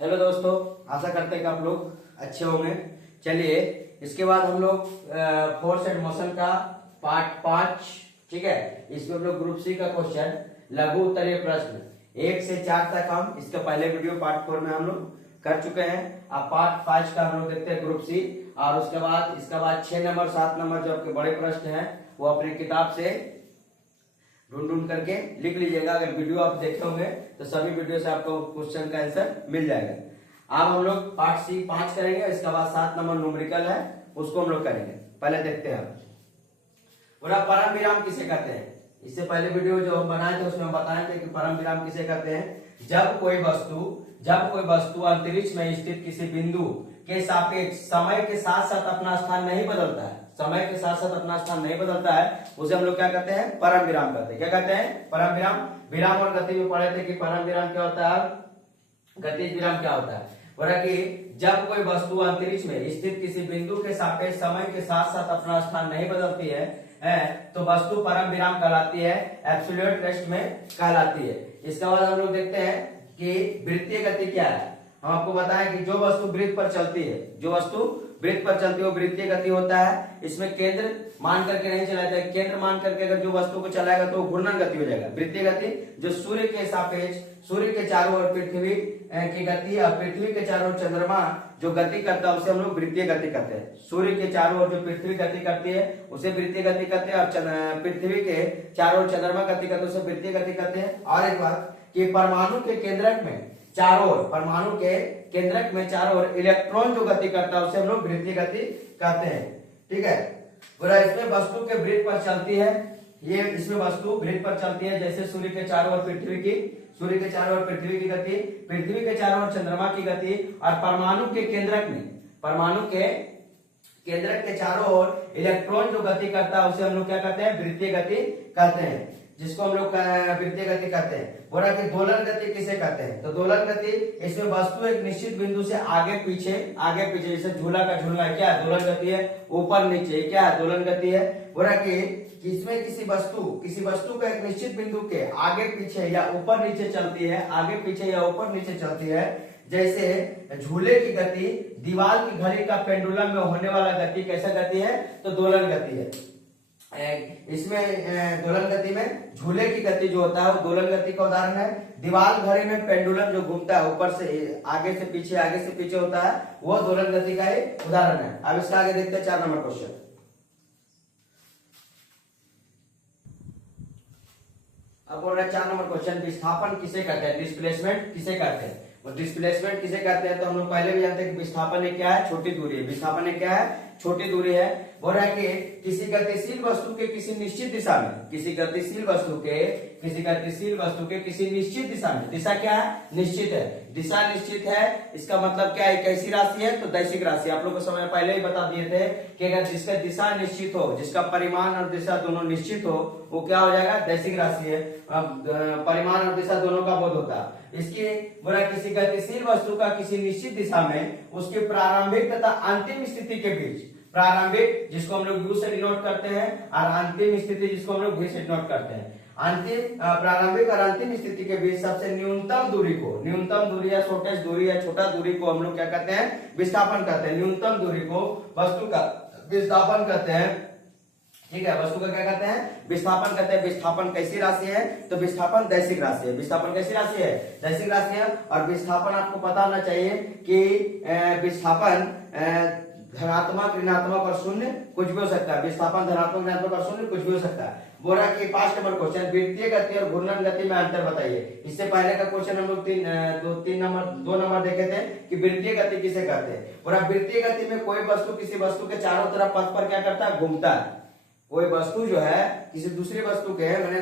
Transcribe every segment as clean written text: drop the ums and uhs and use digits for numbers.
Hello दोस्तों, आशा करते हैं कि आप लोग अच्छे होंगे। चलिए, इसके बाद हम लोग फोर्स एंड मोशन का पार्ट 5, ठीक है। इसमें हम लोग ग्रुप सी का क्वेश्चन लघु उत्तरीय प्रश्न 1 से 4 तक हम इसके पहले वीडियो पार्ट 4 में हम लोग कर चुके हैं। अब पार्ट 5 का हम लोग देखते हैं ग्रुप सी, और उसके बाद इसके बाद 6 नंबर 7 नंबर जो आपके बड़े प्रश्न हैं वो अपनी किताब से ढूंढ करके लिख लीजिएगा। अगर वीडियो आप देखे होंगे तो सभी वीडियो से आपको क्वेश्चन का आंसर मिल जाएगा। अब हम लोग पार्ट सी 5 करेंगे, इसके बाद 7 नंबर न्यूमेरिकल है उसको हम लोग करेंगे। पहले देखते हैं पूरा परम विराम किसे कहते हैं। इससे पहले वीडियो जो हम बनाए थे उसमें हम बताए थे कि परम विराम किसे कहते हैं। जब कोई वस्तु अंतरिक्ष में स्थित किसी बिंदु के सापेक्ष समय के साथ साथ अपना स्थान नहीं बदलता है, समय के साथ साथ अपना स्थान नहीं बदलता है, उसे हम लोग क्या कहते हैं, परम विराम कहते हैं। क्या कहते हैं, परम विराम। विराम और गति में पढ़े थे कि परम विराम क्या होता है, गतिज विराम क्या होता है। बोला कि जब कोई वस्तु अंतरिक्ष में स्थित किसी बिंदु के सापेक्ष समय के साथ साथ अपना स्थान नहीं बदलती है तो वस्तु परम विराम कहलाती है, एब्सोल्यूट रेस्ट में कहलाती है। इसके बाद हम लोग देखते हैं कि वृत्तीय गति क्या है। हम आपको बताएं कि जो वस्तु वृत्त पर चलती है, जो वस्तु वृत्त पर चलती है वो वृत्तीय गति होता है। इसमें केंद्र मान करके नहीं चलाता है, केंद्र मान करके अगर जो वस्तु को चलाएगा तो घूर्णन गति हो जाएगा। वृत्तीय गति जो सूर्य के सापेक्ष, सूर्य के चारों ओर पृथ्वी की गति और पृथ्वी के चारों ओर चंद्रमा जो गति करता है उसे हम लोग वृत्तीय गति कहते हैं। सूर्य के चारों ओर जो पृथ्वी गति करती है उसे वृत्तीय गति कहते हैं, और पृथ्वी के चारों ओर चंद्रमा गति करते हैं उसे वृत्तीय गति कहते हैं। और एक बात कि परमाणु के केंद्रक में चारों ओर, परमाणु के केंद्रक में चारों ओर इलेक्ट्रॉन जो गति करता है उसे हम लोग वृत्तीय गति कहते हैं, ठीक है। पूरा इसमें वस्तु के वृत्त पर चलती है, ये इसमें वस्तु वृत्त पर चलती है, जैसे सूर्य के चारों ओर पृथ्वी की, सूर्य के चारों ओर पृथ्वी की गति, पृथ्वी के चारों ओर चंद्रमा की गति, और परमाणु के केंद्रक में, परमाणु के केंद्रक के चारों ओर इलेक्ट्रॉन जो गति करता है उसे हम लोग क्या कहते हैं, वृत्तीय गति कहते हैं, जिसको हम लोग वृत्तीय गति कहते हैं। बोला कि दोलन गति किसे कहते हैं, तो दोलन गति इसमें वस्तु एक निश्चित बिंदु से आगे पीछे जैसे झूला का झूलना है, क्या दोलन गति है, ऊपर नीचे, क्या है दोलन गति है। बोला कि इसमें किसी वस्तु का एक निश्चित बिंदु के आगे पीछे या ऊपर नीचे चलती है, आगे पीछे या ऊपर नीचे चलती है, जैसे झूले की गति, दीवार की घड़ी का पेंडुलम में होने वाला गति कैसा गति है, तो दोलन गति है। इसमें दोलन गति में झूले की गति जो होता है वो दोलन गति का उदाहरण है। दीवार घड़ी में पेंडुलम जो घूमता है ऊपर से आगे से पीछे होता है वो दोलन गति का एक उदाहरण है। अब इसका आगे देखते हैं 4 नंबर क्वेश्चन। अब बोल रहे हैं 4 नंबर क्वेश्चन, विस्थापन किसे कहते हैं, डिस्प्लेसमेंट किसे कहते हैं। और डिस्प्लेसमेंट किसे कहते हैं तो हम लोग पहले भी जानते हैं कि विस्थापन एक क्या है, छोटी दूरी है। विस्थापन एक क्या है, छोटी दूरी है। बोल रहा है कि किसी गतिशील वस्तु के किसी निश्चित दिशा में, किसी गतिशील वस्तु के किसी निश्चित दिशा में, दिशा क्या है, निश्चित है, दिशा निश्चित है। इसका मतलब क्या है, कैसी राशि है, तो दैशिक राशि। आप लोग को समय पहले ही बता दिए थे कि अगर जिसका दिशा निश्चित हो, जिसका परिमाण और दिशा दोनों निश्चित हो, वो क्या हो जाएगा, दैशिक राशि है। परिमाण और दिशा दोनों का बोध होता है। इसकी बोला किसी गतिशील वस्तु का किसी निश्चित दिशा में उसके प्रारंभिक तथा अंतिम स्थिति के बीच, प्रारंभिक जिसको हम लोग U से डिनोट करते हैं और अंतिम स्थिति जिसको हम लोग V से डिनोट करते हैं, अंतिम प्रारंभिक और अंतिम स्थिति के बीच सबसे न्यूनतम दूरी या शॉर्टेस्ट दूरी या छोटा दूरी को हम लोग क्या कहते हैं, विस्थापन कहते हैं। न्यूनतम दूरी को वस्तु का विस्थापन कहते हैं, ठीक है। वस्तु का क्या कहते हैं, विस्थापन कहते हैं। विस्थापन कैसी राशि है, तो विस्थापन दैशिक राशि है। विस्थापन कैसी राशि है, दैशिक राशि है। और विस्थापन आपको पता होना चाहिए कि विस्थापन धनात्मक, ऋणात्मक और शून्य कुछ भी हो सकता है। विस्थापन धनात्मक, ऋणात्मक और शून्य कुछ भी हो सकता है। बोला कि 5 नंबर क्वेश्चन, वृत्तीय गति और घूर्णन गति में अंतर बताइए। इससे पहले का क्वेश्चन हम लोग 2 नंबर देखे थे कि वृत्तीय गति किसे कहते हैं। बोला वृत्तीय गति में कोई वस्तु किसी वस्तु के चारों तरफ पथ पर क्या करता है, घूमता है। कोई वस्तु जो है किसी दूसरी वस्तु के, मैंने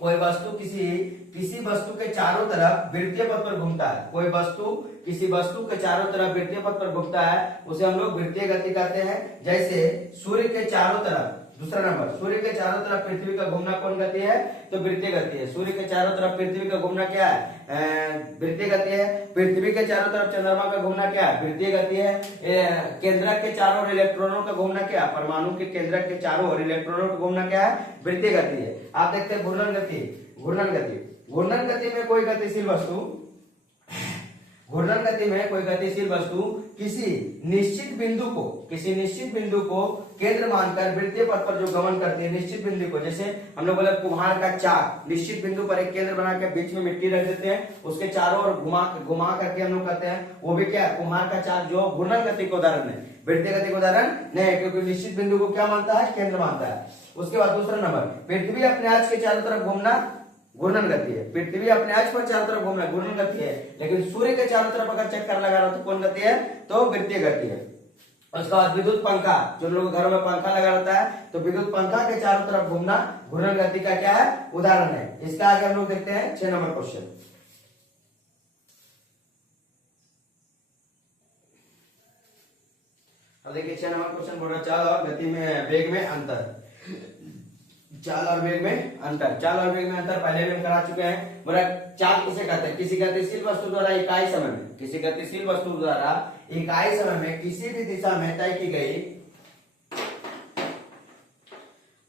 कोई वस्तु किसी वस्तु के चारों तरफ वृत्तीय पथ पर घूमता है। कोई वस्तु किसी वस्तु के चारों तरफ वृत्तीय पथ पर घूमता है उसे हम लोग वृत्तीय गति कहते हैं। जैसे सूर्य के चारों तरफ, दूसरा नंबर, सूर्य के चारों तरफ पृथ्वी का घूमना कौन गति है, तो वृत्तीय गति है। सूर्य के चारों तरफ पृथ्वी का घूमना क्या है, वृत्तीय गति है। पृथ्वी के चारों तरफ चंद्रमा का घूमना क्या है, वृत्तीय गति है। केंद्रक के चारों ओर इलेक्ट्रॉनों का घूमना क्या है, परमाणु के केंद्रक के चारों ओर इलेक्ट्रॉनों का घूमना क्या है, वृत्तीय गति है। आप देखते हैं घूर्णन गति। घूर्णन गति में कोई गतिशील वस्तु घूर्णन गति में कोई गतिशील वस्तु किसी निश्चित बिंदु को केंद्र मानकर वृत्तीय पथ पर जो गमन करती है, निश्चित बिंदु को, जैसे हम लोग बोले कुम्हार का चाक, निश्चित बिंदु पर एक केंद्र बना के बीच में मिट्टी रख देते हैं, उसके चारों ओर घुमा करके हम लोग करते हैं, वो भी क्या कुम्हार का चाक जो घूर्णन गति को उदाहरण है, वृत्तीय गति को उदाहरण नहीं है, क्योंकि निश्चित बिंदु को क्या मानता है, केंद्र मानता है। उसके बाद दूसरा नंबर, पृथ्वी अपने अक्ष के चारों तरफ घूमना घूर्णन गति है। पृथ्वी अपने अक्ष पर चारों तरफ घूमना घूर्णन गति है, लेकिन सूर्य के चारों तरफ अगर चक्कर लगा रहा हो तो कौन गति है, तो वृत्तीय गति है। उसके बाद विद्युत पंखा, जो लोग घरों में पंखा लगा रहता है, तो विद्युत पंखा के चारों तरफ घूमना घूर्णन गति का क्या है, उदाहरण है। इसका आगे हम लोग देखते हैं 6 नंबर क्वेश्चन। अब देखिए 6 नंबर क्वेश्चन बोल रहा चाल और गति में वेग में अंतर। चाल और वेग में अंतर, चाल और वेग में अंतर पहले भी हम करा चुके हैं। बोला चाल किसे कहते हैं, किसी गतिशील वस्तु द्वारा इकाई समय में, किसी गतिशील वस्तु द्वारा इकाई समय में किसी भी दिशा में तय की गई,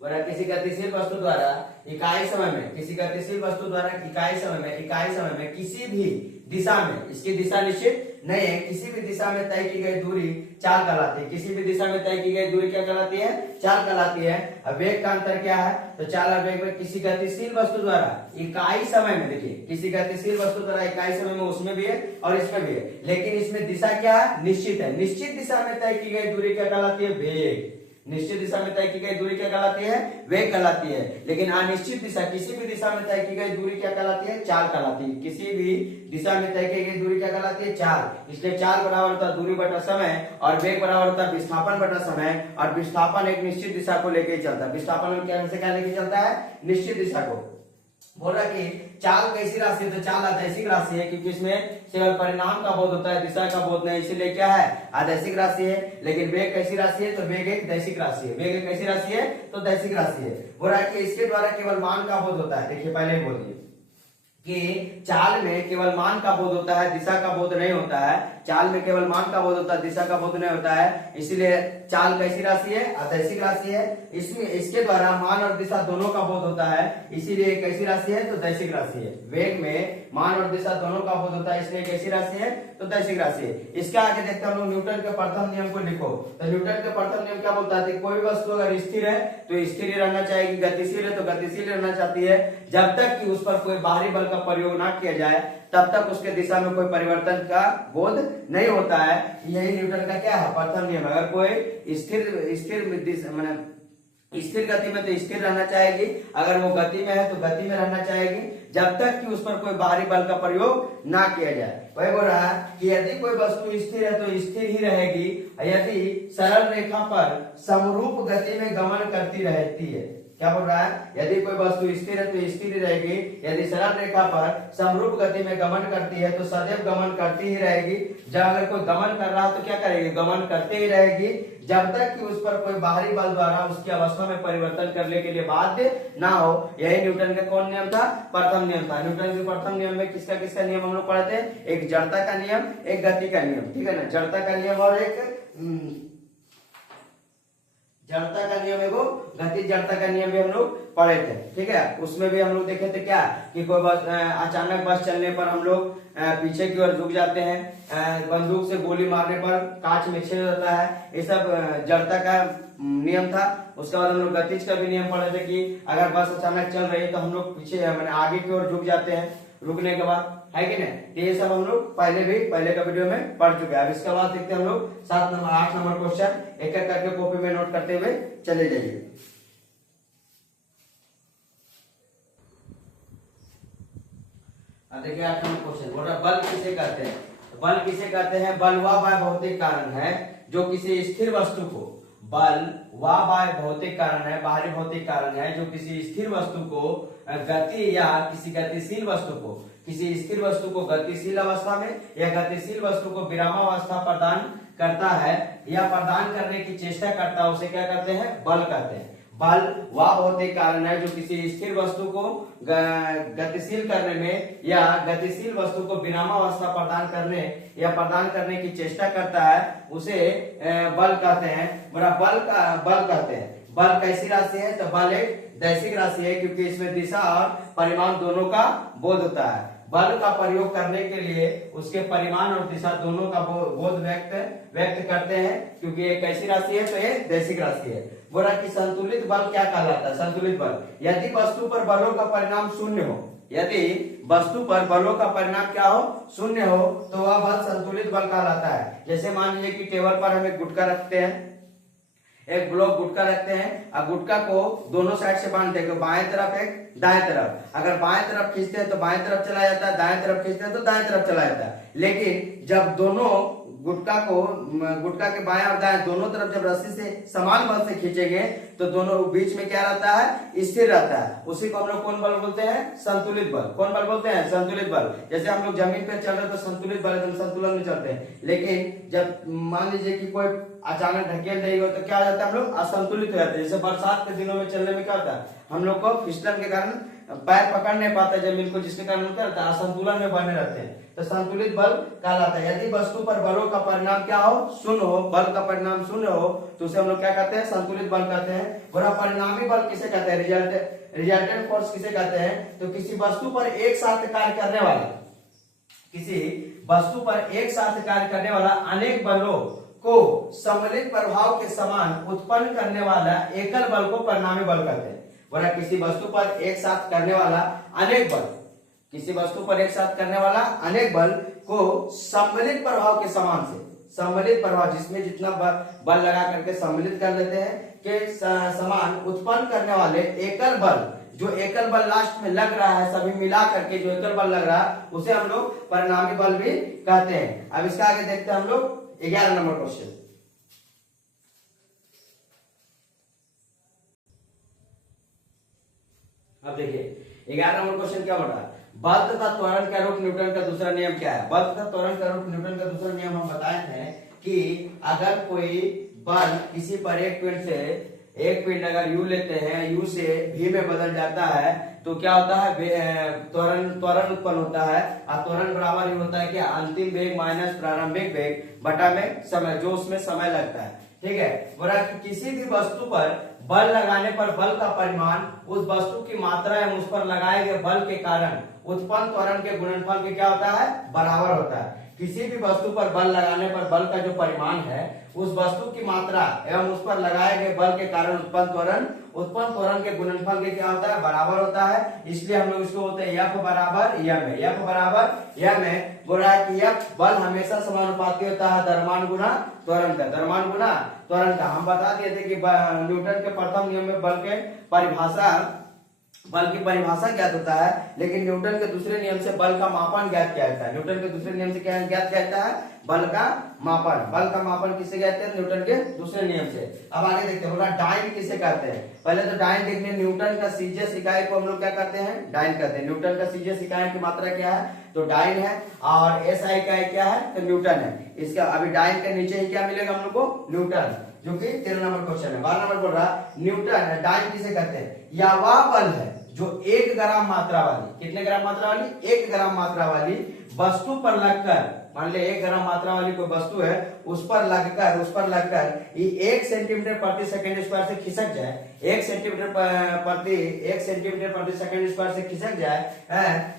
बोला किसी गतिशील वस्तु द्वारा इकाई समय में, किसी गतिशील वस्तु द्वारा इकाई समय में किसी भी दिशा में, इसकी दिशा निश्चित नहीं है, किसी भी दिशा में तय की गई दूरी चाल कहलाती है। किसी भी दिशा में तय की गई दूरी क्या कहलाती है, चाल कहलाती है। अब वेग का अंतर क्या है, तो चाल और वेग में किसी गतिशील वस्तु द्वारा इकाई समय में, देखिए किसी गतिशील वस्तु द्वारा इकाई समय में उसमें भी है और इसमें भी है, लेकिन इसमें दिशा क्या है, निश्चित है। निश्चित दिशा में तय की गई दूरी क्या कहलाती है, वेग। निश्चित दिशा में तय की गई दूरी क्या कहलाती है, वेग कहलाती है। लेकिन अनिश्चित दिशा, किसी भी दिशा में तय की गई दूरी क्या कहलाती है, चाल कहलाती है। किसी भी दिशा में तय की गई दूरी क्या कहलाती है, चाल। इसलिए चाल बराबर होता है दूरी बटा समय और वेग बराबर होता है विस्थापन बटा समय, और विस्थापन एक निश्चित दिशा को लेके ही चलता है। विस्थापन में क्या लेके चलता है, निश्चित दिशा को। बोल रहा कि चाल कैसी राशि है, तो चाल आदेशिक राशि है, क्योंकि इसमें केवल परिणाम का बोध होता है, दिशा का बोध नहीं, इसीलिए क्या है, आदेशिक राशि है। लेकिन वेग कैसी राशि है, तो वेग एक दैशिक राशि है। वेग एक कैसी राशि है, तो दैशिक राशि है। बोल रहा है कि इसके द्वारा केवल मान का बोध होता है। देखिए पहले ही बोल दिए कि चाल में केवल मान का बोध होता है, दिशा का बोध नहीं होता है। चाल में केवल मान का बोध होता है, दिशा का बोध नहीं होता है, इसीलिए चाल कैसी राशि है, आदेशिक राशि है। इसमें इसके द्वारा मान और दिशा दोनों का बोध होता है, इसीलिए कैसी राशि है, तो दैशिक राशि है। वेग में मान और दिशा दोनों का बोध होता है, इसलिए कैसी राशि है, तो दैशिक राशि है। इसका आगे देखते हैं हम लोग, न्यूटन के प्रथम नियम को लिखो। तो न्यूटन के प्रथम नियम क्या बोलता है, कोई वस्तु अगर स्थिर है तो स्थिर ही रहना चाहिए, गतिशील है तो गतिशील रहना चाहती है, जब तक कि उस पर कोई बाहरी बल का प्रयोग ना किया जाए तब तक उसके दिशा में कोई परिवर्तन का बोध नहीं होता है। यही न्यूटन का क्या है, प्रथम नियम। अगर कोई स्थिर गति में तो स्थिर रहना चाहेगी, अगर वो गति में है तो गति में रहना चाहेगी, जब तक कि उस पर कोई बाहरी बल का प्रयोग ना किया जाए। वही बोल रहा है कि यदि कोई वस्तु स्थिर है तो स्थिर ही रहेगी, यदि सरल रेखा पर समरूप गति में गमन करती रहती है। क्या बोल रहा है, यदि कोई वस्तु स्थिर है तो स्थिर ही रहेगी, यदि सरल रेखा पर समरूप गति में गमन करती है तो सदैव गमन करती ही रहेगी। जब अगर कोई गमन कर रहा है तो क्या करेगी, गमन करते ही रहेगी, जब तक कि उस पर कोई बाहरी बल द्वारा उसकी अवस्था में परिवर्तन करने के लिए बाध्य ना हो। यही न्यूटन का कौन नियम था, प्रथम नियम था। न्यूटन के प्रथम नियम में किसका किसका नियम हम लोग पढ़े थे, एक जड़ता का नियम, एक गति का नियम, ठीक है ना। जड़ता का नियम और एक जड़ता का नियम, एगो गति जड़ता का नियम भी हम लोग पढ़े थे, ठीक है। उसमें भी हम लोग देखे थे क्या कि कोई बस अचानक बस चलने पर हम लोग पीछे की ओर झुक जाते हैं, बंदूक से गोली मारने पर कांच में छेद होता है, ये सब जड़ता का नियम था। उसके बाद हम लोग गतिज का भी नियम पढ़े थे कि अगर बस अचानक चल रही है तो हम लोग पीछे मैंने आगे की ओर झुक जाते हैं रुकने के बाद, है कि नहीं। ये सब हम लोग पहले का वीडियो में पढ़ चुके हैं। अब इसके बाद देखते हैं हम लोग 7 नंबर 8 नंबर क्वेश्चन, एक एक करके कॉपी में नोट करते हुए चले जाइए। अब देखिए 8 नंबर क्वेश्चन बोल रहा है बल किसे कहते हैं। बल किसे कहते हैं, बल वह भौतिक कारण है जो किसी स्थिर वस्तु को, बल वह भौतिक कारण है, बाहरी भौतिक कारण है जो किसी स्थिर वस्तु को गति या किसी गतिशील वस्तु को, किसी स्थिर वस्तु को गतिशील अवस्था में या गतिशील वस्तु को विरामावस्था प्रदान करता है या प्रदान करने की चेष्टा करता है, उसे क्या कहते हैं, बल कहते हैं। बल वह भौतिक कारण है जो किसी स्थिर वस्तु को गतिशील करने में या गतिशील वस्तु को विरामावस्था प्रदान करने या प्रदान करने की चेष्टा करता है, उसे बल कहते हैं। बल कहते हैं। बल कैसी राशि है, तो बल एक दैशिक राशि है, क्योंकि इसमें दिशा और परिमाण दोनों का बोध होता है। बल का प्रयोग करने के लिए उसके परिमाण और दिशा दोनों का बोध व्यक्त करते हैं, क्योंकि ये कैसी राशि है, तो ये दैशिक राशि है। बोला कि संतुलित बल क्या कहलाता है? संतुलित बल, यदि वस्तु पर बलों का परिणाम शून्य हो, यदि वस्तु पर बलों का परिणाम क्या हो, शून्य हो, तो वह बल संतुलित बल कहलाता है। जैसे मान लीजिए कि टेबल पर हम एक गुटका रखते हैं, एक ब्लॉक गुटका रखते हैं, अब गुटका को दोनों साइड से बांधते हैं, बाएं तरफ एक दाएं तरफ, अगर बाएं तरफ खींचते हैं तो बाएं तरफ चला जाता है, दाएं तरफ खींचते हैं तो दाएं तरफ चला जाता है। लेकिन जब दोनों गुटका के बाएं और दाएं दोनों तरफ जब रस्सी से समान बल से खींचेंगे तो दोनों बीच में क्या रहता है, स्थिर रहता है। उसी को हम लोग कौन बल बोलते हैं? संतुलित बल। कौन बल बोलते हैं? संतुलित बल। जैसे हम लोग जमीन पे चल रहे तो संतुलित बल, एकदम संतुलन में चलते हैं, लेकिन जब मान लीजिए कि कोई अचानक ढकेल रही हो तो क्या हो जाता है, हम लोग असंतुलित हो जाते हैं। जैसे बरसात के दिनों में चलने में क्या होता है, हम लोग को फिसलन के कारण पैर पकड़ नहीं पाते जमीन को, जिसके कारण क्या होता है, असंतुलन में बने रहते हैं, तो संतुलित बल कहलाता है। यदि वस्तु पर बलों का परिणाम क्या हो, शून्य हो, बल का परिणाम शून्य हो, तो उसे हम लोग क्या कहते हैं, संतुलित बल कहते हैं। और परिणामी बल किसे कहते हैं, रिजल्टेंट फोर्स किसे कहते हैं, तो किसी वस्तु पर एक साथ कार्य करने वाला, किसी वस्तु पर एक साथ कार्य करने वाला अनेक बलों को सम्मिलित प्रभाव के समान उत्पन्न करने वाला एकल बल को परिणामी बल कहते हैं। वरना किसी वस्तु पर एक साथ करने वाला अनेक बल, किसी वस्तु पर एक साथ करने वाला अनेक बल को सम्मिलित प्रभाव के समान से, सम्मिलित प्रभाव जिसमें जितना बल लगा करके सम्मिलित कर लेते हैं के समान उत्पन्न करने वाले एकल बल, जो एकल बल लास्ट में लग रहा है, सभी मिला करके जो एकल बल लग रहा है उसे हम लोग परिणामी बल भी कहते हैं। अब इसका आगे देखते हैं हम लोग 11 नंबर क्वेश्चन। अब देखिए 11 नंबर क्वेश्चन क्या बोल रहा है, बल तथा त्वरण का रूप न्यूटन का दूसरा नियम क्या है। बल तथा त्वरण का रूप न्यूटन का दूसरा नियम हम बताए थे कि अगर कोई बल किसी पर एक पिंड अगर u लेते हैं, u से v में बदल जाता है तो क्या होता है, त्वरण उत्पन्न होता है। और त्वरण बराबर ही होता है कि अंतिम वेग माइनस प्रारंभिक वेग बटा में समय, जो उसमें समय लगता है। ठीक है, बोला कि किसी भी वस्तु पर बल लगाने पर बल का परिमाण उस वस्तु की मात्रा एवं उस पर लगाए गए बल के कारण उत्पन्न त्वरण के गुणनफल के क्या होता है, बराबर होता है। किसी भी वस्तु पर बल लगाने पर बल का जो परिमाण है उस वस्तु की मात्रा एवं उस पर लगाए गए बल के कारण उत्पन्न त्वरण के गुणनफल के क्या होता है, बराबर होता है। इसलिए हम लोग इसको बोलते हैं F बराबर m है। F बराबर m है, बोल रहा है कि F बल हमेशा समानुपाती होता है द्रव्यमान गुना त्वरण का, द्रव्यमान गुना त्वरण का। हम बता दिए थे कि न्यूटन के प्रथम नियम में बल की परिभाषा ज्ञात होता है, लेकिन न्यूटन के दूसरे नियम से बल का मापन ज्ञात किया जाता है। न्यूटन के दूसरे नियम से क्या ज्ञात किया जाता है, बल का मापन। बल का मापन किससे कहते हैं, न्यूटन के दूसरे नियम से। अब आगे देखते हैं, बोला डाइन किसे कहते हैं। पहले तो डाइन देखने, न्यूटन का सीजियस इकाई को हम लोग क्या कहते हैं, डाइन कहते हैं। न्यूटन का सीजियस इकाई की मात्रा क्या है, तो डाइन है, और एसआई इकाई क्या है, तो न्यूटन है। इसका अभी डाइन के नीचे ही क्या मिलेगा हम लोग को, न्यूटन, जो कि 13 नंबर क्वेश्चन है। 12 नंबर बोल रहा न्यूटन डाइन किसे कहते हैं, या वह बल है जो 1 ग्राम मात्रा वाली, कितने ग्राम मात्रा वाली, 1 ग्राम मात्रा वाली वस्तु पर लगकर, मान ले 1 ग्राम मात्रा वाली कोई वस्तु है, उस पर लगकर ये 1 सेंटीमीटर प्रति सेकंड स्क्वायर से खिसक जाए, 1 सेंटीमीटर प्रति सेकंड स्क्वायर से खिसक जाए,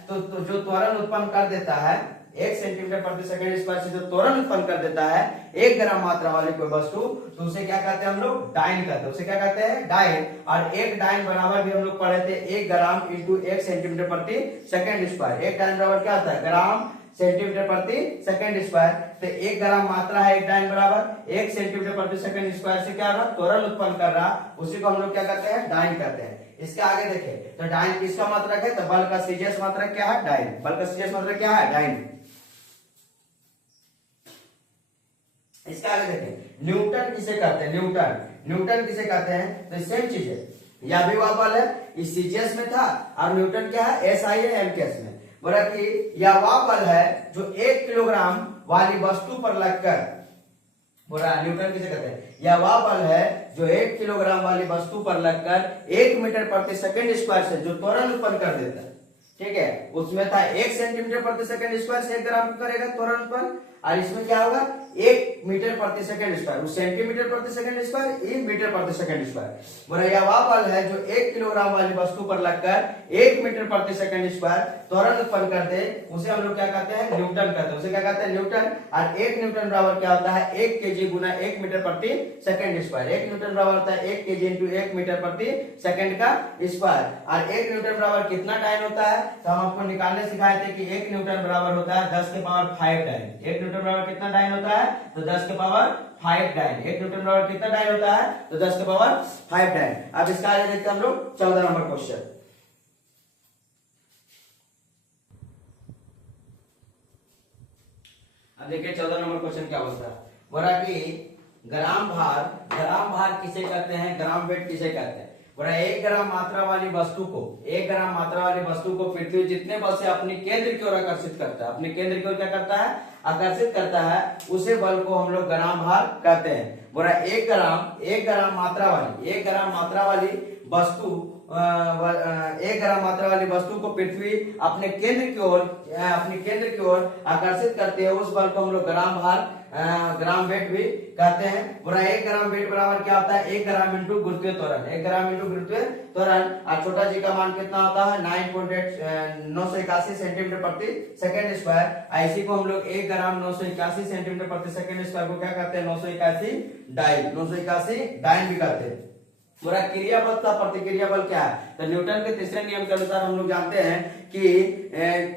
तो जो त्वरण उत्पन्न कर देता है, 1 सेंटीमीटर प्रति सेकंड स्क्वायर से जो त्वरण उत्पन्न कर देता है 1 ग्राम मात्रा वाली कोई वस्तु, तो उसे क्या कहते हैं हम लोग, डाइन कहते हैं। उसे क्या कहते हैं, डाइन। और 1 डाइन बराबर भी हम लोग पढ़े थे 1 ग्राम इंटू 1 सेंटीमीटर प्रति सेकंड स्क्वायर। 1 डाइन बराबर क्या होता है, ग्राम सेंटीमीटर प्रति सेकंड स्क्वायर। तो 1 ग्राम मात्रा है 1 डाइन बराबर 1 सेंटीमीटर प्रति सेकंड स्क्वायर से क्या हो रहा, त्वरण उत्पन्न कर रहा, उसी को हम लोग क्या कहते हैं, डाइन कहते हैं। इसके आगे देखें तो डाइन किसका मात्रक है, तो बल का सीजियस मात्रक क्या है, डाइन। बल का सीजियस मात्रक क्या है, डाइन। इसके आगे देखें न्यूटन किसे कहते हैं, न्यूटन किसे कहते हैं, तो सेम चीज है, यह भी वह बल है, इस सीजियस में था, और न्यूटन क्या है, एसआई है एमकेएस में। बोला कि यह वह बल है जो 1 किलोग्राम वाली वस्तु पर लगकर, बोला न्यूटन किसे कहते हैं, यह वह बल है जो 1 किलोग्राम वाली वस्तु पर लगकर 1 मीटर प्रति सेकंड स्क्वायर से जो त्वरण उत्पन्न कर देता है। ठीक है, उसमें था 1 सेंटीमीटर प्रति सेकंड स्क्वायर से 1 ग्राम करेगा त्वरण उत्पन्न, और इसमें क्या होगा 1 मीटर प्रति सेकंड स्क्वायर, उस सेंटीमीटर प्रति सेकंड स्क्वायर, ये मीटर प्रति सेकंड स्क्वायर। बोला यह वह बल है जो 1 किलोग्राम वाली वस्तु पर लगकर 1 मीटर प्रति सेकंड स्क्वायर त्वरण उत्पन्न करते, उसे हम लोग क्या कहते हैं, न्यूटन कहते हैं। उसे क्या कहते हैं, न्यूटन। और 1 न्यूटन बराबर क्या होता है, 1 केजी गुना 1 मीटर प्रति सेकंड स्क्वायर। 1 न्यूटन बराबर होता है 1 केजी इंटू 1 मीटर प्रति सेकंड का स्क्वायर। और 1 न्यूटन बराबर कितना डाइन होता है, तो हम आपको निकालने सिखाए थे कि 1 न्यूटन बराबर होता है 10 के पावर 5 डाइन। 1 न्यूटन बराबर कितना डाइन होता है, तो 10 के पावर 5 डाइन। 1 न्यूटन बराबर कितना डाइन होता है, तो 10 के पावर 5 डाइन। अब इसका आगे देखते हैं हम लोग 14 नंबर क्वेश्चन। अब देखिए 14 नंबर क्वेश्चन क्या बोलता है। बोला कि ग्राम भार किसे कहते हैं, ग्राम वेट किसे कहते हैं। बोला 1 ग्राम मात्रा वाली वस्तु को, 1 ग्राम मात्रा वाली वस्तु को पृथ्वी जितने बल से अपने केंद्र की ओर आकर्षित करता है, अपने केंद्र की ओर क्या करता है, आकर्षित करता है, उसे बल को हम लोग ग्राम भार कहते हैं। बोला 1 ग्राम मात्रा वाली, 1 ग्राम मात्रा वाली वस्तु 1 ग्राम मात्रा वाली वस्तु को पृथ्वी अपने केंद्र की ओर आकर्षित करते हैं, उस बल को हम लोग ग्राम वेट भी कहते हैं। बोला 1 ग्राम वेट बराबर क्या होता है, 1 ग्राम इंटू गुरुत्वीय त्वरण। 1 ग्राम इंटू गुरुत्वीय त्वरण। और छोटा जी का मान कितना होता है, 981 सेंटीमीटर प्रति सेकंड स्क्वायर। इसी को हम लोग 1 ग्राम 981 सेंटीमीटर प्रति सेकंड स्क्वायर को क्या कहते हैं, 981 डाइन भी कहते हैं। पूरा क्रिया बल का प्रतिक्रिया बल क्या है, तो न्यूटन के तीसरे नियम के अनुसार हम लोग जानते हैं कि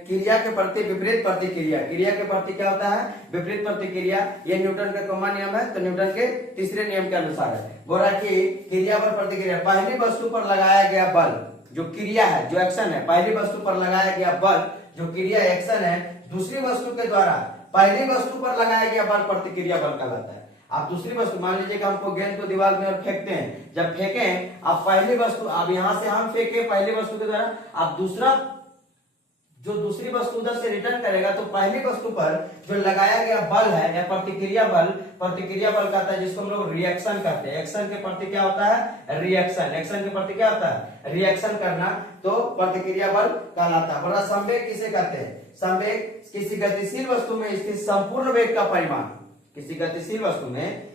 क्रिया के प्रति विपरीत प्रतिक्रिया, क्रिया के प्रति क्या होता है, विपरीत प्रतिक्रिया। ये न्यूटन का कौन नियम है, तो न्यूटन के तीसरे नियम के अनुसार है। बोला कि क्रिया बल प्रतिक्रिया, पहली वस्तु पर लगाया गया बल जो क्रिया है, जो एक्शन है, पहली वस्तु पर लगाया गया बल जो क्रिया एक्शन है, दूसरी वस्तु के द्वारा पहली वस्तु पर लगाया गया बल प्रतिक्रिया बल कहलाता है। आप दूसरी वस्तु, मान लीजिए कि हमको गेंद को दीवार में फेंकते हैं, जब फेंकें आप पहली वस्तु, अब यहां से हम फेंके पहली वस्तु के द्वारा, आप दूसरी वस्तु उधर से रिटर्न करेगा, तो पहली वस्तु पर जो लगाया गया बल है या प्रतिक्रिया बल कहता है, जिसको हम लोग रिएक्शन कहते हैं। एक्शन के प्रति क्या होता है, रिएक्शन। एक्शन के प्रति क्या होता है, रिएक्शन करना, तो प्रतिक्रिया बल कहलाता है। बोला संवेग किसे कहते हैं, संवेग किसी गतिशील वस्तु में स्थित संपूर्ण वेग का परिमाण, किसी गतिशील वस्तु में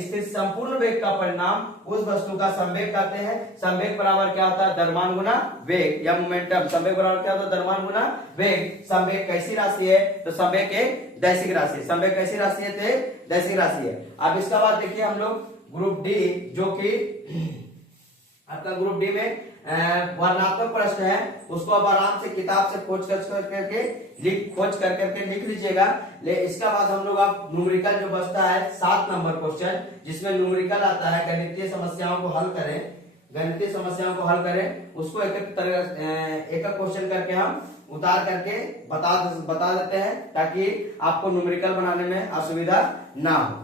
स्थित संपूर्ण वेग का परिणाम, उस वस्तु का संवेग कहते हैं। संवेग बराबर क्या होता है, द्रव्यमान गुना वेग या मोमेंटम। संवेग बराबर क्या होता है, द्रव्यमान गुना वेग। संवेग कैसी राशि है, तो संवेग एक दैसिक राशि है। संवेग कैसी राशि है, तो दैसिक राशि है। अब इसका बाद देखिए हम लोग ग्रुप डी, जो कि आपका ग्रुप डी में वर्णनात्मक प्रश्न है, उसको आप आराम से किताब से खोज करके लिख लीजिएगा। इसका बाद हम लोग आप न्यूमेरिकल जो बचता है 7 नंबर क्वेश्चन, जिसमें न्यूमेरिकल आता है, गणितीय समस्याओं को हल करें, उसको एक क्वेश्चन करके हम उतार करके बता देते हैं, ताकि आपको न्यूमेरिकल बनाने में असुविधा ना हो।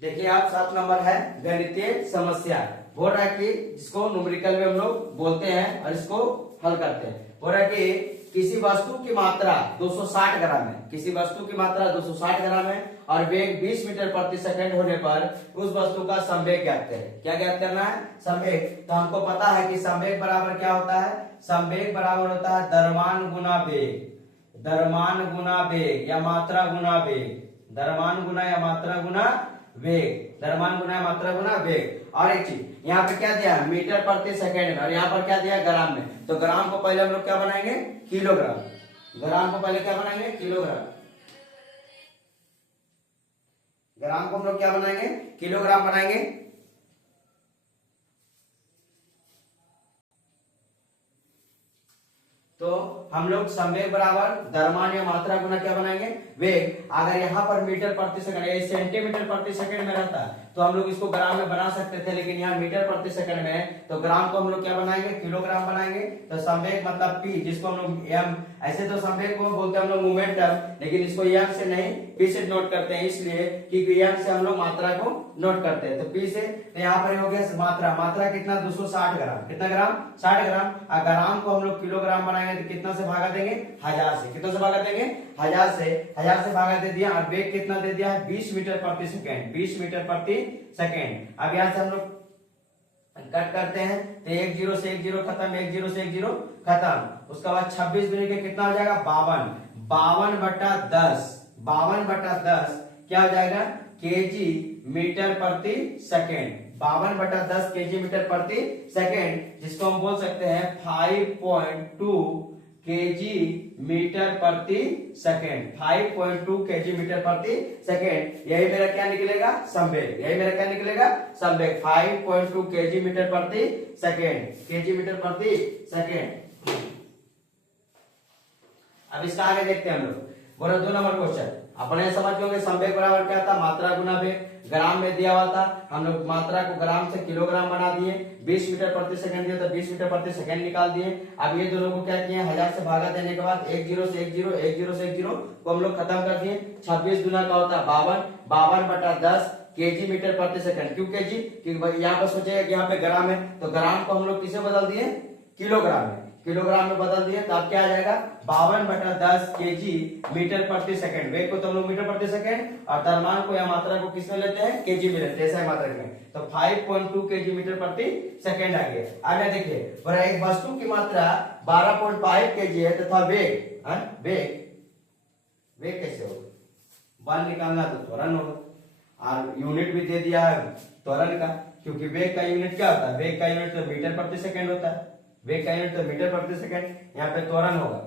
देखिए आप 7 नंबर है गणितीय समस्या। बोल रहा है कि जिसको न्यूमेरिकल में हम लोग बोलते हैं और इसको हल करते हैं। बोल रहा है कि किसी वस्तु की मात्रा 260 ग्राम है, किसी वस्तु की मात्रा 260 ग्राम है और वेग 20 मीटर प्रति सेकंड होने पर उस वस्तु का संवेग ज्ञात करें। क्या ज्ञात करना है, संवेग। तो हमको पता है कि संवेग बराबर क्या होता है, संवेग बराबर होता है द्रव्यमान गुना वेग, द्रव्यमान गुना वेग या मात्रा गुना वेग, द्रव्यमान गुना या मात्रा गुना वेग, द्रव्यमान गुना मात्रा गुना वेग। और एक चीज यहाँ पे क्या दिया है, मीटर प्रति सेकंड में, और यहाँ पर क्या दिया है, ग्राम में। तो ग्राम को पहले हम लोग क्या बनाएंगे, किलोग्राम। ग्राम को पहले क्या बनाएंगे, किलोग्राम। ग्राम को हम लोग क्या बनाएंगे, किलोग्राम बनाएंगे। तो हम लोग संवेग बराबर द्रव्यमान या मात्रा गुना क्या बनाएंगे, वेग। अगर यहाँ पर मीटर प्रति सेकंड या सेंटीमीटर प्रति सेकंड में रहता तो हम लोग इसको ग्राम में बना सकते थे, लेकिन यहाँ मीटर प्रति सेकंड में है, तो ग्राम को हम लोग क्या बनाएंगे, किलोग्राम बनाएंगे। तो संवेग मतलब पी, जिसको हम लोग एम, ऐसे तो संवेग को बोलते हैं हम लोग मोमेंटम, लेकिन इसको एम से नहीं पी से नोट करते हैं, इसलिए क्योंकि एम से हम लोग मात्रा को नोट करते हैं। तो पी से, तो यहाँ पर हो गया मात्रा, मात्रा कितना 260 ग्राम, कितना ग्राम, 60 ग्राम। और ग्राम को हम लोग किलोग्राम बनाएंगे तो कितना से भागा देंगे, 1000 से। कितना से भागा देंगे, 1000 से भागा दे दिया। और वेग कितना दे दिया है, 20 मीटर प्रति सेकंड, 20 मीटर प्रति सेकंड। अब यहाँ से हम लोग कट करते हैं तो एक जीरो से एक जीरो खत्म, एक जीरो से एक जीरो खत्म। उसके बाद 26 गुने के कितना हो जाएगा 52, 52/10, 52/10 क्या हो जाएगा केजी मीटर प्रति सेकेंड, 52/10 केजी मीटर प्रति सेकेंड, जिसको हम बोल सकते हैं 5.2 केजी मीटर प्रति सेकेंड, 5.2 केजी मीटर प्रति सेकेंड। यही मेरा क्या निकलेगा संवेग, यही मेरा क्या निकलेगा संवेग 5.2 केजी मीटर प्रति सेकेंड, केजी मीटर प्रति सेकेंड। अब इसका आगे देखते हैं हम लोग। बोलो 2 नंबर क्वेश्चन, अपने समझ गए संवेग बराबर क्या था मात्रा गुना वेग, ग्राम में दिया हुआ था, हम लोग मात्रा को ग्राम से किलोग्राम बना दिए, 20 मीटर प्रति सेकंड दिया तो 20 मीटर प्रति सेकंड निकाल दिए। अब ये दोनों को क्या किए 1000 से भागा देने के बाद 1 जीरो से 1 जीरो, 1 जीरो से 1 जीरो को हम लोग खत्म कर दिए। 26 गुना का होता है 52, 52/10 केजी मीटर प्रति सेकंड। क्यों केजी, क्योंकि यहाँ पर सोचेगा कि यहाँ पे ग्राम है तो ग्राम को हम लोग किसे बदल दिए किलोग्राम में, किलोग्राम में बदल दिए तो अब क्या आ जाएगा 52/10 केजी मीटर प्रति सेकंड। वेग को तो हम लोग मीटर प्रति सेकंड और द्रव्यमान को या मात्रा को किसमें लेते हैं केजी में लेते हैं, ऐसा है मात्रा में। तो 5.2 केजी मीटर प्रति सेकंड आ गया। आगे देखिए और एक वस्तु की मात्रा 12.5 केजी है तथा वेग वेग वेग कैसे होगा, बल निकालना तो त्वरण होगा और यूनिट भी दे दिया है त्वरण का, क्योंकि वेग का यूनिट क्या होता है, वेग का यूनिट तो मीटर प्रति सेकंड होता है, वेग का यूनिट तो मीटर प्रति सेकंड, यहाँ पे त्वरण होगा,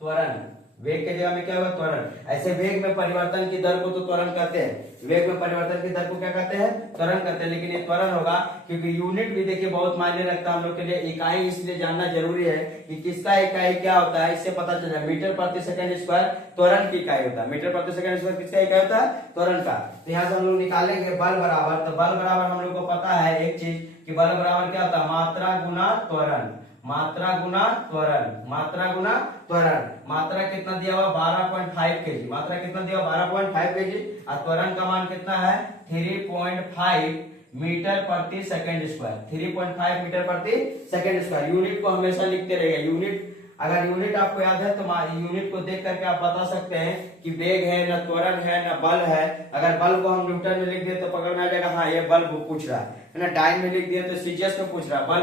त्वरण वेग के जगह में क्या होगा त्वरण। ऐसे वेग में परिवर्तन की दर को तो त्वरण कहते हैं, वेग में परिवर्तन की दर को क्या कहते हैं त्वरण कहते हैं, लेकिन ये त्वरण होगा क्योंकि यूनिट भी देखिए बहुत मायने रखता है हम लोग के लिए। इकाई इसलिए जानना जरूरी है कि किसका इकाई क्या होता है, इससे पता चल जाए। मीटर प्रति सेकंड स्क्वायर त्वरण की इकाई होता है, मीटर प्रति सेकंड स्क्वायर किसका इकाई होता है त्वरण का। तो यहाँ से हम लोग निकालेंगे बल बराबर, तो बल बराबर हम लोग को पता है एक चीज कि बल बराबर क्या होता है मात्रा गुना त्वरण, मात्रा गुना त्वरण, मात्रा गुना त्वरण। मात्रा कितना दिया हुआ 12.5 केजी, मात्रा कितना दिया हुआ 12.5 केजी और त्वरण का मान कितना है 3.5 मीटर प्रति सेकंड स्क्वायर, 3.5 मीटर प्रति सेकंड स्क्वायर। यूनिट को हमेशा लिखते रहिए, यूनिट अगर यूनिट आपको याद है तो यूनिट को देख करके आप बता सकते हैं कि वेग है न त्वरण है न बल है। अगर बल को हम न्यूटन में लिख दिए तो पकड़ में आ जाएगा हाँ ये बल पूछ रहा है ना, डाइन में लिख दिए तो सीजीएस में पूछ रहा है, बल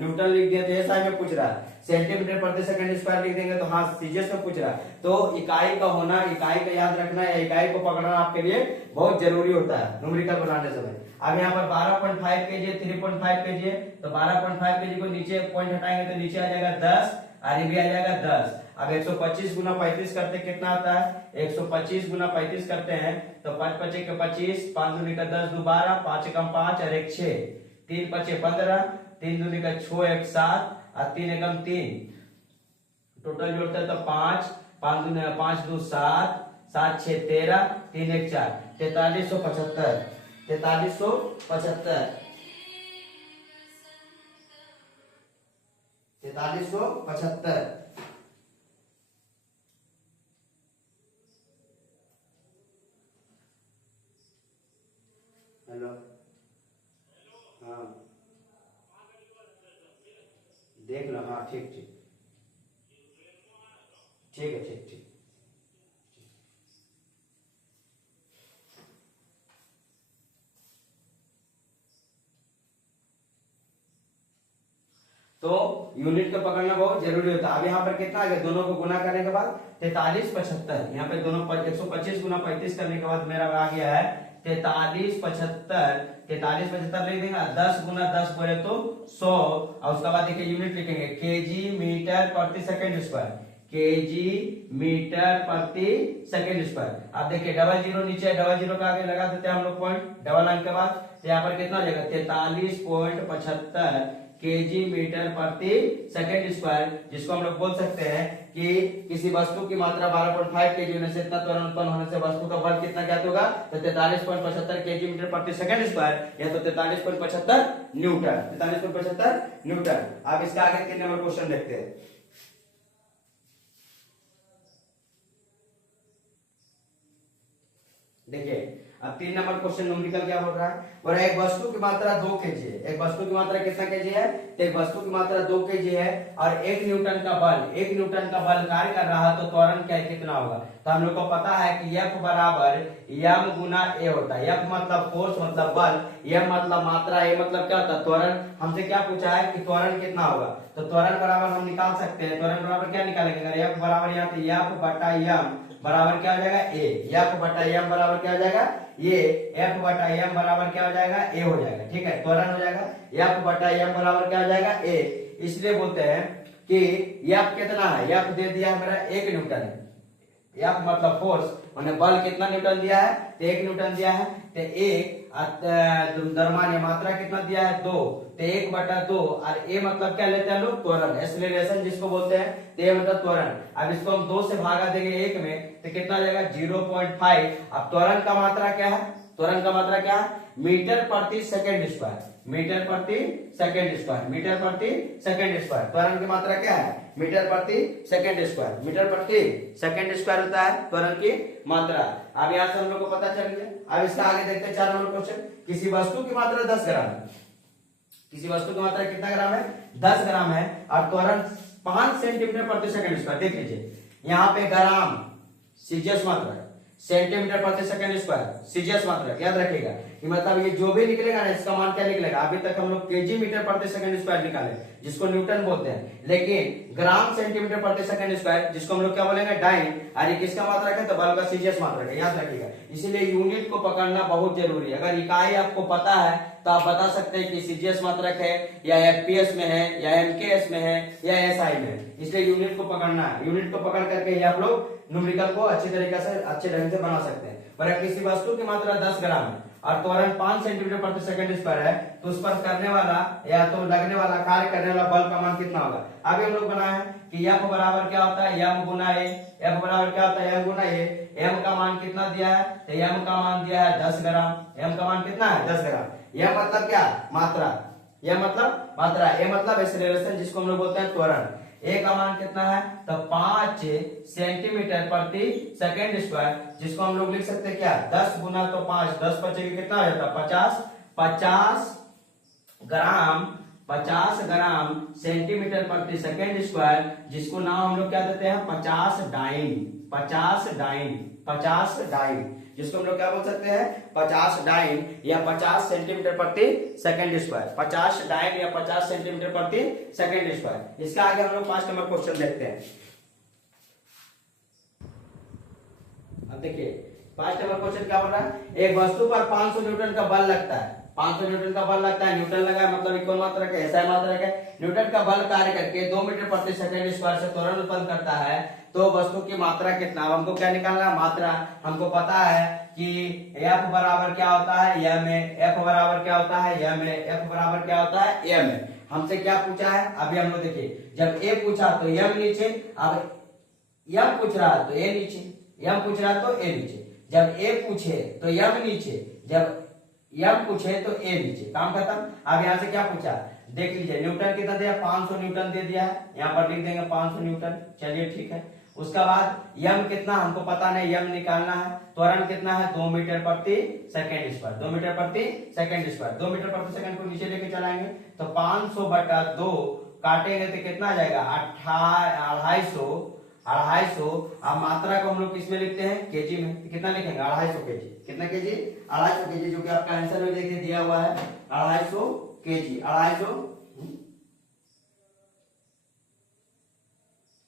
न्यूटन लिख दिए तो एसआई में पूछ रहा है, सेंटीमीटर प्रति सेकंड स्क्वायर लिख देंगे तो हाँ सीजीएस में पूछ रहा है। तो इकाई का होना, इकाई का याद रखना या इकाई को पकड़ना आपके लिए बहुत जरूरी होता है न्यूमेरिकल बनाने समय। अब यहाँ पर 12.5 केजी 3.5 केजी है तो 12.5 केजी को नीचे पॉइंट हटाएंगे तो नीचे आ जाएगा 10 और ये भी आ जाएगा 10। अब 125 गुना 35 करते कितना आता है, 125 गुना 35 करते हैं तो 5 पचे के 25, 5 दूनी का 10, 2 12, 5 एकम 5 और 1 6, 3 पचे 15, 3 दूनी का 6, 1 7 और 3 एकम 3, टोटल जोड़ते हैं तो 5, 5 दूनी 5 2 7, 7 6 13, 3 1 4, 4375, 4375, 4375। हेलो हाँ देख लो, हाँ ठीक ठीक ठीक है, ठीक ठीक। तो यूनिट को पकड़ना बहुत जरूरी होता है। अब यहाँ पर कितना आ गया, दोनों को गुना करने के बाद 4375, यहाँ पे दोनों 125 गुना 35 करने के बाद मेरा आ गया है 4375, 4375 लिख देंगे, 10 गुना 10 बोले तो 100 और उसके बाद देखिए यूनिट लिखेंगे केजी मीटर प्रति सेकंड स्क्वायर, केजी मीटर प्रति सेकंड स्क्वायर। अब देखिए डबल जीरो नीचे, डबल जीरो का आगे लगा देते हैं हम लोग पॉइंट डबल अंक के बाद, तो यहाँ पर कितना हो जाएगा 43.75 केजी मीटर प्रति सेकंड स्क्वायर, जिसको हम लोग बोल सकते हैं कि किसी वस्तु की मात्रा 12.5 केजी होने से इतना त्वरण उत्पन्न होने से वस्तु का बल कितना ज्ञात होगा, तो 43.75 केजी मीटर प्रति सेकंड स्क्वायर या तो 43.75 न्यूटन, 43.75 न्यूटन। आप इसका आगे 3 नंबर क्वेश्चन देखते हैं। देखिए अब 3 नंबर क्वेश्चन न्यूमेरिकल क्या बोल रहा है, बोल रहा है एक वस्तु की मात्रा 2 kg है। एक वस्तु की मात्रा कितना kg है, तो एक वस्तु की मात्रा 2 kg है और 1 न्यूटन का बल कार्य कर रहा है, तो त्वरण क्या कितना होगा। तो हम लोग को पता है कि F बराबर m गुना a होता है। F मतलब फोर्स मतलब बल, m मतलब मात्रा, a मतलब क्या होता है त्वरण। हमसे क्या पूछा है कि त्वरण कितना होगा, तो त्वरण बराबर हम निकाल सकते हैं। त्वरण बराबर क्या निकालेंगे, अगर F बराबर यहाँ पे F बटा m बराबर क्या हो जाएगा a, F बटा m बराबर क्या हो जाएगा, ये F बटा m बराबर क्या हो जाएगा a हो जाएगा। ठीक है, त्वरण हो जाएगा F बटा m बराबर क्या हो जाएगा a। इसलिए बोलते हैं कि F कितना है, F दे दिया है मेरा 1 न्यूटन है। F मतलब फोर्स, मैंने बल कितना न्यूटन दिया है, तो 1 न्यूटन दिया है। तो एक द्रव्यमान या मात्रा कितना दिया है 2, तो 1 बटा 2 और a मतलब क्या लेते हैं लोग त्वरण, एक्सीलरेशन जिसको बोलते हैं, तो a मतलब त्वरण। अब इसको हम 2 से भागा देंगे 1 में, तो कितना आ जाएगा 0.5। अब त्वरण का मात्रा क्या है, त्वरण का मात्रा क्या है, मीटर प्रति सेकंड स्क्वायर, मीटर प्रति सेकंड स्क्वायर, मीटर प्रति सेकंड स्क्वायर। त्वरण की मात्रा क्या है, मीटर प्रति सेकंड स्क्वायर, मीटर प्रति सेकंड स्क्वायर होता है त्वरण की मात्रा। अब यहाँ से हम लोग को पता चल गया। अब इसका आगे देखते हैं 4 नंबर क्वेश्चन। किसी वस्तु की मात्रा 10 ग्राम है, किसी वस्तु की मात्रा कितना ग्राम है, 10 ग्राम है और त्वरण 5 सेंटीमीटर प्रति सेकंड स्क्वायर। देख लीजिए यहाँ पे ग्राम सीजीएस मात्रा, सेंटीमीटर प्रति सेकंड स्क्वायर सीजीएस मात्रा, याद रखिएगा कि मतलब ये जो भी निकलेगा ना इसका मान क्या निकलेगा। अभी तक हम लोग केजी मीटर प्रति सेकंड स्क्वायर निकाले जिसको न्यूटन बोलते हैं, लेकिन ग्राम सेंटीमीटर प्रति सेकंड स्क्वायर जिसको हम लोग क्या बोलेंगे डाइन, और ये किसका मात्रा है, तो बल का सीजीएस मात्रा है, याद रखिएगा। इसीलिए यूनिट को पकड़ना बहुत जरूरी है। अगर इकाई आपको पता है तो आप बता सकते हैं कि सीजीएस मात्रक है या एफपीएस में है या एमकेएस में है या एसआई में है। इसलिए यूनिट को पकड़ना है, यूनिट को पकड़ करके ही आप लोग न्यूमेरिकल को अच्छी तरीके से अच्छे ढंग से बना सकते हैं। पर किसी वस्तु की मात्रा 10 ग्राम है और त्वरण 5 सेंटीमीटर प्रति सेकंड स्क्वायर है, तो उस पर करने वाला या तो लगने वाला कार्य करने वाला बल का मान कितना होगा। अभी हम लोग बनाए हैं कि F बराबर क्या होता है m गुना a, F बराबर क्या होता है m गुना a। m का मान कितना दिया है, तो m का मान दिया है 10 ग्राम। m का मान कितना है 10 ग्राम। यह मतलब क्या, मात्रा, यह मतलब मात्रा, a मतलब एक्सीलरेशन जिसको हम लोग बोलते हैं त्वरण। a का मान कितना है, तो 5 सेंटीमीटर प्रति सेकंड स्क्वायर जिसको हम लोग लिख सकते हैं क्या 10 गुना तो 5, 10 बचेगा कितना हो जाता है 50 ग्राम सेंटीमीटर प्रति सेकंड स्क्वायर जिसको नाम हम लोग क्या देते हैं 50 डाइन जिसको हम लोग क्या बोल सकते हैं 50 डाइन या 50 सेंटीमीटर प्रति सेकंड स्क्वायर, 50 डाइन या 50 सेंटीमीटर प्रति सेकंड स्क्वायर। इसका आगे हम लोग 5 नंबर क्वेश्चन देखते हैं। अब देखिए 5 नंबर क्वेश्चन क्या बोल रहा है, एक वस्तु पर 500 न्यूटन का बल लगता है, 500 न्यूटन का बल लगता है, न्यूटन लगा है मतलब इक्वल मात्रक है, एसआई मात्रक है। न्यूटन का बल कार्य करके 2 मीटर प्रति सेकंड स्क्वायर से त्वरण उत्पन्न करता है, तो वस्तु की मात्रा कितना। अब हमको क्या निकालना है, मात्रा। हमको पता है कि F बराबर क्या होता है m में, F बराबर क्या होता है m में, F बराबर क्या होता है m में। हमसे क्या पूछा है, अभी हम लोग देखिए जब a पूछा तो m नीचे, अब m पूछ रहा है तो a नीचे, m पूछ रहा है तो a नीचे। जब a पूछे तो m नीचे, जब m पूछे तो a नीचे, काम खत्म। अब यहाँ से क्या पूछा देख लीजिए, न्यूटन कितना दिया 500 न्यूटन दे दिया है, यहाँ पर लिख देंगे 500 न्यूटन, चलिए ठीक है। उसका बाद m कितना हमको पता नहीं, m निकालना है। त्वरण कितना है 2 मीटर प्रति सेकंड स्क्वायर, 2 मीटर प्रति सेकंड स्क्वायर, 2 मीटर प्रति सेकंड को नीचे लेके चलाएंगे तो 500 बटा 2 काटेंगे तो कितना आ जाएगा 250। अब मात्रा को हम लोग किसमें लिखते हैं केजी में, तो कितना लिखेंगे 250 केजी। कितना केजी 250 केजी, जो कि आपका आंसर में देखिए दिया हुआ है 250 केजी।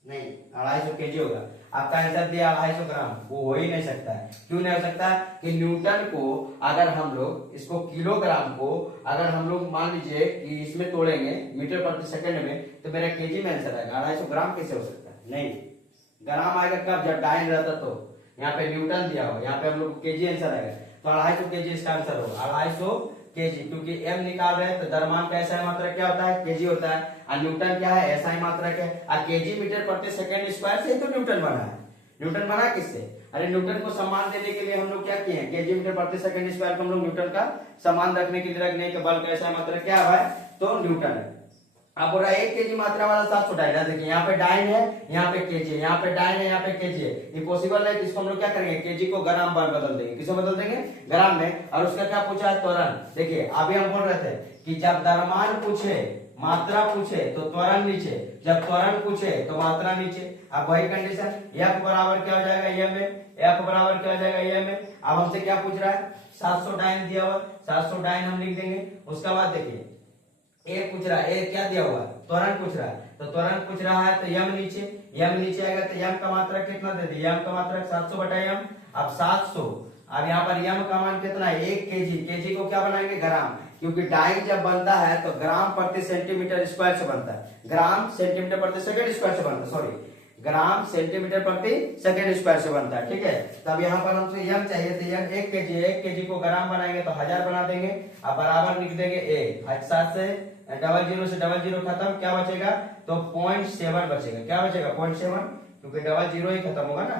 250 केजी होगा आपका आंसर दिया 250 ग्राम, वो हो ही नहीं सकता है। क्यों नहीं हो सकता कि न्यूटन को अगर हम लोग इसको किलोग्राम को अगर हम लोग मान लीजिए कि इसमें तोड़ेंगे मीटर प्रति सेकंड में, तो मेरा केजी में आंसर आएगा। 250 ग्राम कैसे हो सकता है, नहीं ग्राम आएगा कब, जब डाइन रहता तो। यहाँ पे न्यूटन दिया हो, यहाँ पे हम लोग केजी आंसर आएगा, तो 250 केजी इसका आंसर होगा 250 केजी, क्योंकि m निकाल रहे हैं तो द्रव्यमान का एसआई मात्रक क्या होता है केजी होता है, और न्यूटन क्या है एसआई मात्रक है, और केजी मीटर प्रति सेकंड स्क्वायर से ही तो न्यूटन बना है। न्यूटन बना किससे, अरे न्यूटन को सम्मान देने के लिए हम लोग क्या किए हैं, केजी मीटर प्रति सेकंड स्क्वायर को हम लोग न्यूटन का सम्मान रखने के लिए रखने के बल का एसआई मात्रक क्या है तो न्यूटन है। अब बोल रहा है 1 केजी मात्रा वाला 700 डाइन है। देखिए यहाँ पे डाइन है, यहाँ पे केजी है, यहाँ पे डाइन है, यहाँ पे केजी है। ये पॉसिबल है, इसको हम लोग क्या करेंगे, केजी को ग्राम में बदल देंगे। किसमें बदल देंगे, ग्राम में। और उसका क्या पूछा है, त्वरण। देखिए अभी हम बोल रहे थे कि जब द्रव्यमान पूछे, मात्रा पूछे तो त्वरण नीचे, जब त्वरण पूछे तो मात्रा नीचे। अब वही कंडीशन, F बराबर क्या हो जाएगा, ये में F बराबर क्या हो जाएगा, ये में। अब हमसे क्या पूछ रहा है, 700 डाइन दिया हुआ, 700 डाइन हम लिख देंगे। उसके बाद देखिए ए पूछ रहा है, ए क्या दिया हुआ, त्वरण पूछ रहा है। तो त्वरण पूछ रहा है तो यम नीचे, यम नीचे आएगा तो यम का मात्रा कितना दे दी, यम का मात्रा 700 बटा यम। अब 700, अब यहाँ पर यम का मान कितना है, 1 केजी। केजी को क्या बनाएंगे, ग्राम, क्योंकि डाइन जब बनता है तो ग्राम प्रति सेंटीमीटर स्क्वायर से बनता है, ग्राम सेंटीमीटर प्रति सेकंड स्क्वायर से बनता है, सॉरी ग्राम सेंटीमीटर प्रति सेकंड स्क्वायर से बनता है, ठीक है। तब यहाँ पर हमसे यम चाहिए, तो यम 1 केजी, 1 केजी को ग्राम बनाएंगे तो 1000 बना देंगे। अब बराबर लिख देंगे ए, 7 से 00 से 00 खत्म, क्या बचेगा, तो 0.7 बचेगा। क्या बचेगा, 0.7, क्योंकि 00 ही खत्म होगा ना,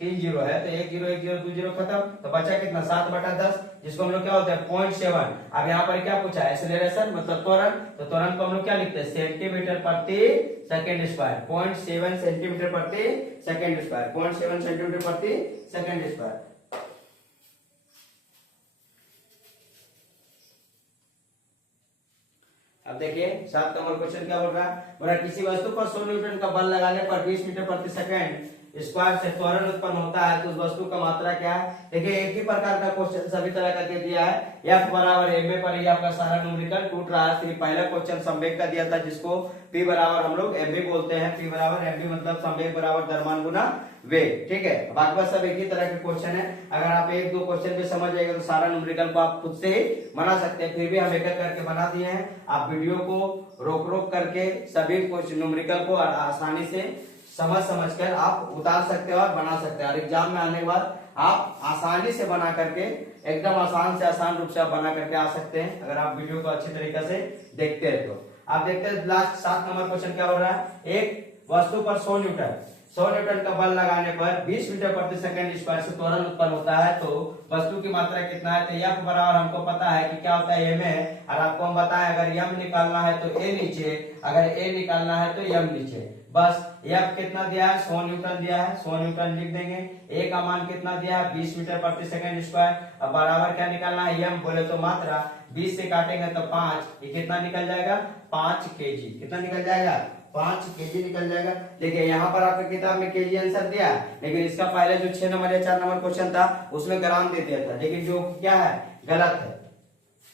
3 0 है तो 1 0 1 0 2 0 खत्म, तो बचा कितना, 7 बटा 10, जिसको हम लोग क्या होता है 0.7। अब यहाँ पर क्या पूछा है, एक्सेलरेशन मतलब त्वरण, तो त्वरण को हम लोग क्या लिखते हैं, सेंटीमीटर प्रति सेकंड स्क्वायर, 0.7 सेंटीमीटर प्रति सेकंड स्क्वायर, 0.7 सेंटीमीटर प्रति सेकंड स्क्वायर। अब देखिए 7 नंबर क्वेश्चन क्या बोल रहा है, बोला किसी वस्तु पर 100 न्यूटन का बल लगाने पर 20 मीटर प्रति सेकंड स्क्वायर से त्वरण उत्पन्न होता है, तो उस वस्तु का मात्रा क्या है। देखिए एक ही प्रकार का क्वेश्चन सभी तरह का दे दिया है, F बराबर ma पर ये आपका सारा न्यूमेरिकल टूट रहा है। पहला क्वेश्चन संवेग का दिया था, जिसको P बराबर हम लोग mv बोलते हैं, P बराबर mv मतलब संवेग बराबर द्रव्यमान गुना वेग, ठीक है। बाकी बस सब एक ही तरह के क्वेश्चन है। अगर आप 1-2 क्वेश्चन पे समझ जाएगा तो सारा न्यूमेरिकल को आप खुद से ही बना सकते हैं। फिर भी हम एक एक करके बना दिए हैं, आप वीडियो को रोक रोक करके सभी क्वेश्चन न्यूमेरिकल को आसानी से समझ कर आप उतार सकते हैं और बना सकते हैं। और एग्जाम में आने के बाद आप आसानी से बना करके, एकदम आसान से आसान रूप से आप बना करके आ सकते हैं, अगर आप वीडियो को अच्छी तरीके से देखते हैं तो। आप देखते हैं लास्ट 7 नंबर क्वेश्चन क्या हो रहा है, एक वस्तु पर 100 न्यूटन का बल लगाने पर 20 मीटर प्रति सेकंड स्क्वायर से त्वरण उत्पन्न होता है, तो वस्तु की मात्रा कितना है। तो F बराबर हमको पता है कि क्या होता है, m है, और आपको हम बताएं अगर m निकालना है तो a नीचे, अगर a निकालना है तो m नीचे। बस F कितना दिया है, 100 न्यूटन दिया है, 100 न्यूटन लिख देंगे। a का मान कितना दिया है, 20 मीटर प्रति सेकंड स्क्वायर। अब बराबर क्या निकालना है, m बोले तो मात्रा, 20 से काटेंगे तो 5, ये कितना निकल जाएगा, 5 केजी। कितना निकल जाएगा, 5 केजी निकल जाएगा। देखिए यहाँ पर आपके किताब में केजी आंसर दिया है, लेकिन इसका पहले जो 6 नंबर या 4 नंबर क्वेश्चन था उसमें ग्राम दे दिया था, लेकिन जो क्या है, गलत है।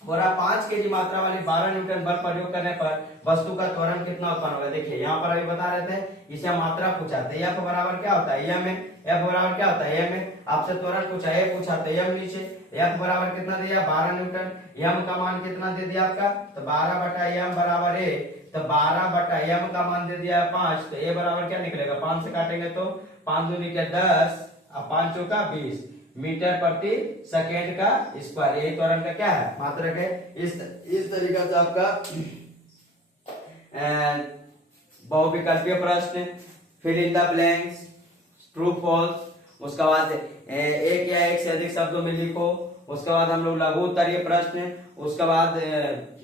बोला 5 केजी मात्रा वाली 12 न्यूटन बल प्रयोग करने पर वस्तु का त्वरण कितना उत्पन्न होगा। देखिए यहाँ पर अभी बता रहे थे, इसे मात्रा पूछा था, F बराबर क्या होता है, m है, F बराबर क्या होता है, m है। आपसे त्वरण पूछा, a पूछा तो m नीचे। F बराबर कितना दिया, 12 न्यूटन, m का मान कितना दे दिया आपका, तो 12 बटा m बराबर a, तो 12 बटा m का मान दे दिया 5, तो a बराबर क्या निकलेगा, 5 से काटेंगे तो 5 दूनी के 10, अब 5 चौका 20 मीटर प्रति सेकेंड का स्क्वायर। यही त्वरण का क्या है, मात्रक है। इस तरीके से आपका बहुविकल्पीय प्रश्न, fill in the blanks, true false, उसके बाद एक या एक से अधिक शब्दों में लिखो, उसके बाद हम लोग लघु उत्तरीय प्रश्न, उसके बाद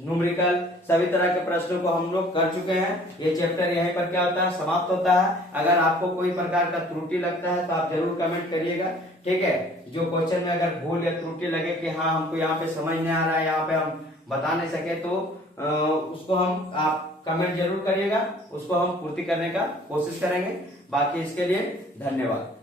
न्यूमेरिकल, सभी तरह के प्रश्नों को हम लोग कर चुके हैं। ये चैप्टर यहीं पर क्या होता है, समाप्त होता है। अगर आपको कोई प्रकार का त्रुटि लगता है तो आप जरूर कमेंट करिएगा, ठीक है। जो क्वेश्चन में अगर भूल या त्रुटि लगे कि हाँ हमको यहाँ पे समझ नहीं आ रहा है, यहाँ पे हम बता नहीं सके, तो उसको हम आप कमेंट जरूर करिएगा, उसको हम पूर्ति करने का कोशिश करेंगे। बाकी इसके लिए धन्यवाद।